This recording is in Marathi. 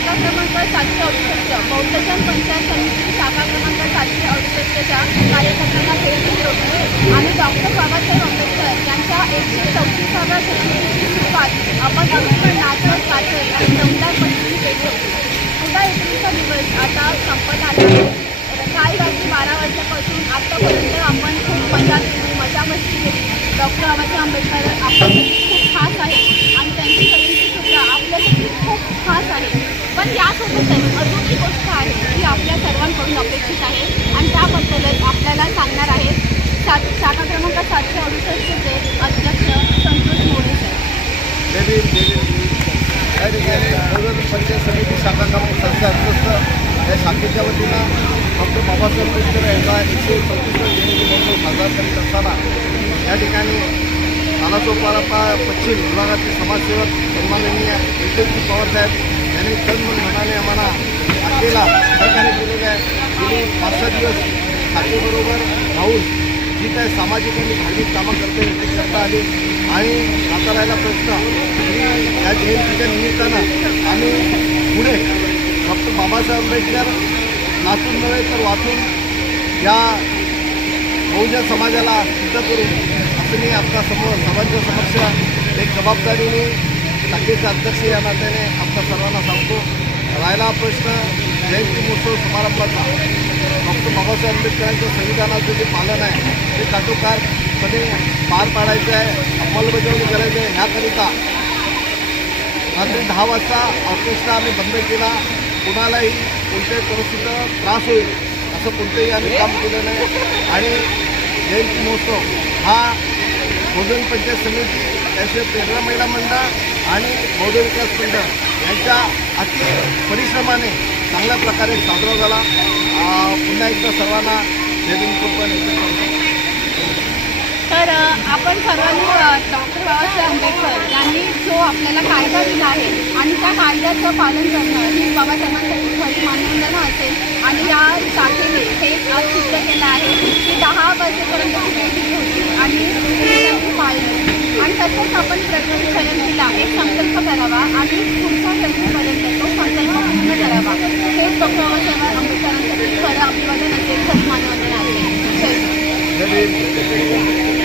刚才孟哥想叫我去。या ठिकाणी पंचायत समिती शाखा क्रमांक संस्था अध्यक्ष या शाखेच्या वतीनं डॉक्टर बाबासाहेब आंबेडकर यांचा एकशे चौतीसवा जयंती महोत्सव साजरा करीत असताना या ठिकाणी नालासोपारा पश्चिम विभागाचे समाजसेवक सन्माननीय विजयजी पवारसाहेब यांनी तनमन मनाने आम्हाला अखेला सहकार्य केलेले आहे गेली पाच सहा दिवस शाखेबरोबर राहून जी काय सामाजिक आणि धार्मिक कामं करते ते करता आली. आणि आता राहिला प्रश्न. या जयंतीच्या निमित्तानं आम्ही पुढे डॉक्टर बाबासाहेब आंबेडकर नाचून नव्हे तर वाचून या बहुजन समाजाला सिद्ध करू असं मी आपल्यासमोर समाजाच्या समक्ष एक जबाबदारीने शाखेचे अध्यक्ष या नात्याने आपल्या सर्वांना सांगतो. राहिला प्रश्न. जयंती महोत्सव समारंभाचा डॉक्टर बाबासाहेब आंबेडकरांच्या संविधानाचं जे पालन आहे ते काटोकारपणे पार पाडायचं आहे अंमलबजावणी करायची आहे ह्याकरिता रात्री दहा वाजता ऑर्केस्ट्रा आम्ही बंद केला. कुणालाही कोणत्याही परिस्थितीत त्रास होईल असं कोणतंही आम्ही काम केलं नाही. आणि जयंती महोत्सव हा बहुजन पंचायत समिती त्याशिवाय प्रेरणा महिला मंडळ आणि बौद्ध विकास मंडळ यांच्या अति परिश्रमाने चांगल्या प्रकारे साजरा झाला. पुन्हा एकदा सर्वांना जय तर आपण सर्वांनी डॉक्टर बाबासाहेब आंबेडकर यांनी जो आपल्याला कायदा दिला आहे आणि त्या कायद्याचं पालन करणं ही बाबासाहेबांसाठी खरी मानवंदना असेल. आणि या शाखेने हे आज सिद्ध केलं आहे की दहा वाजेपर्यंत ती वेळ दिली होती आणि पाळली आणि तसंच आपण प्रत्येक दिला एक संकल्प करावा आणि पुढच्या जयंतीपर्यंत तो संकल्प पूर्ण करावा हेच डॉक्टर बाबासाहेब आंबेडकरांसाठी खरं अभिवादन असेल खरी मानवंदना